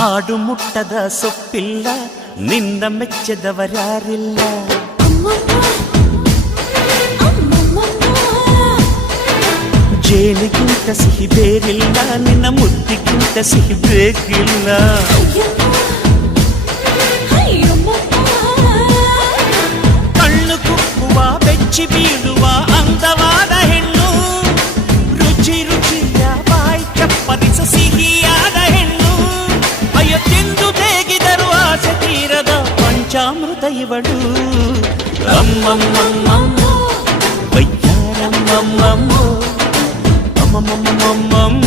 ಆಡು ಮುಟ್ಟದ ಸೊಪ್ಪಿಲ್ಲ ನಿನ್ನ ಮೆಚ್ಚದವರ್ಯಾರಿಲ್ಲ ಜೇನಿಗಿಂತ ಸಿಹಿ ಬೇರಿಲ್ಲ ನಿನ್ನ ಮುದ್ದಿಗಿಂತ ಸಿಹಿ ಬೇಕಿಲ್ಲ ಕಣ್ಣು ಕುಕ್ಕುವ ಬೆಚ್ಚಿ ಬೀಳುವ ಅಂದವಾದ ಹೆಣ್ಣು ರುಚಿ ರುಚಿಯ ಬಾಯಿ ಚಪ್ಪರಿಸ ಸಿಹಿಯಾದ ಹೆಣ್ಣು ಅಯ್ಯೋ ತಿಂದು ತೇಗಿದರು ಆಸೆ ತೀರದ ಪಂಚಾಮೃತ ಇವಳು ಅಮ್ಮಮ್ಮಮ್ಮಮ್ಮ ವೈದ್ಯಾರಮ್ಮಮ್ಮಮ್ಮ ಅಮ್ಮಮ್ಮಮ್ಮಮ್ಮ